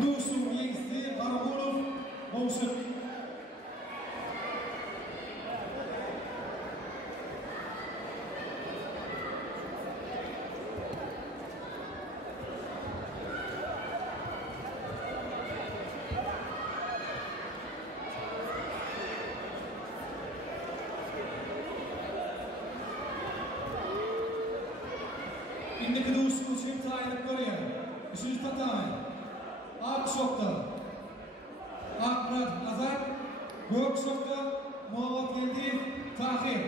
Kudursun Yengizli Karakulov Monsuk. Şimdi Kudursun için tayinip görüyor. Üçüncü tatami. Ak şokta. Ak Murat Azar. Gök şokta. Muhammed Gendiyev. Tahir.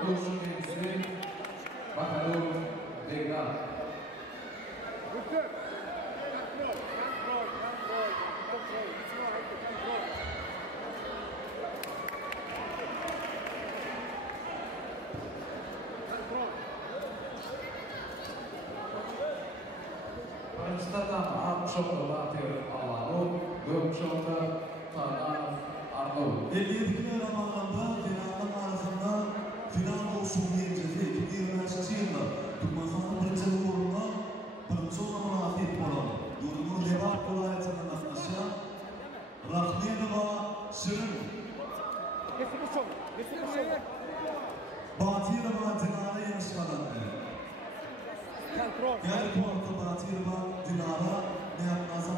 Kudursun Yengizli Bakalov Vega. Statan Ak şokta Batir Allah'u, Gök şokta Tardanov Arnavut. 57 Ramazan'da finalın arasında final olsun diyeceğiz. 2025 yılında Turkmenistan'ın birinci uğruna birinci olma afiyet olalım. Durumu Levar Kolayet'in naknaşa Rahmenova Şirin Batirova Dinara yarışmadan Gel Porto Batirova Dinara ne yapmazsan